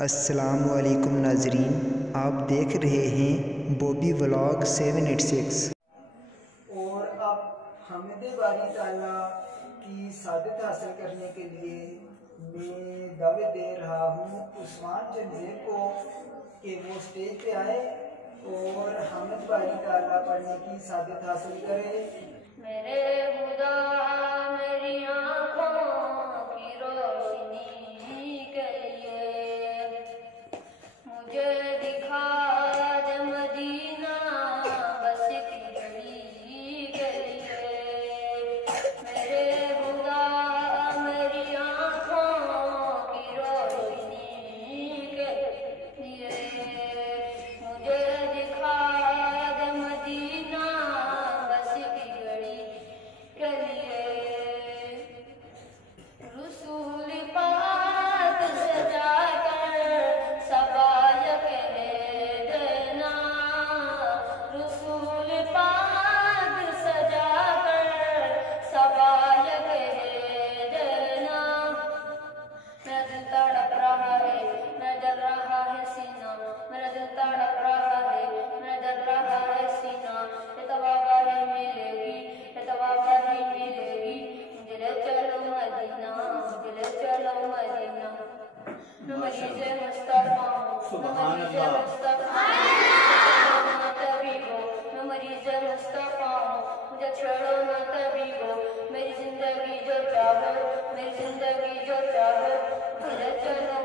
अस्सलामुअलैकुम नाजरीन, आप देख रहे हैं बॉबी व्लॉग 786। और अब हमें बारी ताला की सादत हासिल करने के लिए मैं दावे दे रहा हूँ उस्मान जंजे को कि वो स्टेज पे आए और हमें बारी ताला पढ़ने की सादत हासिल करे। मेरे खुदा मेरी आँखों की रोशनी के लिए मुझे दिखा दे मदीना बस की गली के लिए। मेरे खुदा मेरी आँखों की रोशनी के लिए मुझे दिखा दे मदीना बस की गली के लिए। रसूल पाक सजा कर सबायक है देना, रसूल पाक सजा कर सबायक है देना। मेरा दिल तड़प रहा है, मेरा जल रहा है सीना, मेरा दिल तड़प रहा है, मेरा जल रहा है सीना। ये तवाबा ही मिलेगी, ये तवाबा ही मिलेगी, मुझे ले चलो मदीना, मुझे ले चलो मदीना। मैं मरीज़े मुस्तफ़ा हूँ, मैं मरीज़े मुस्तफ़ा हूँ, तबीबो मैं मरीज़े मुस्तफ़ा हूँ, मुझे छोड़ो ना तबीबो। मेरी जिंदगी जो चाहो, मेरी जिंदगी जो चाहो, मुझे ले चलो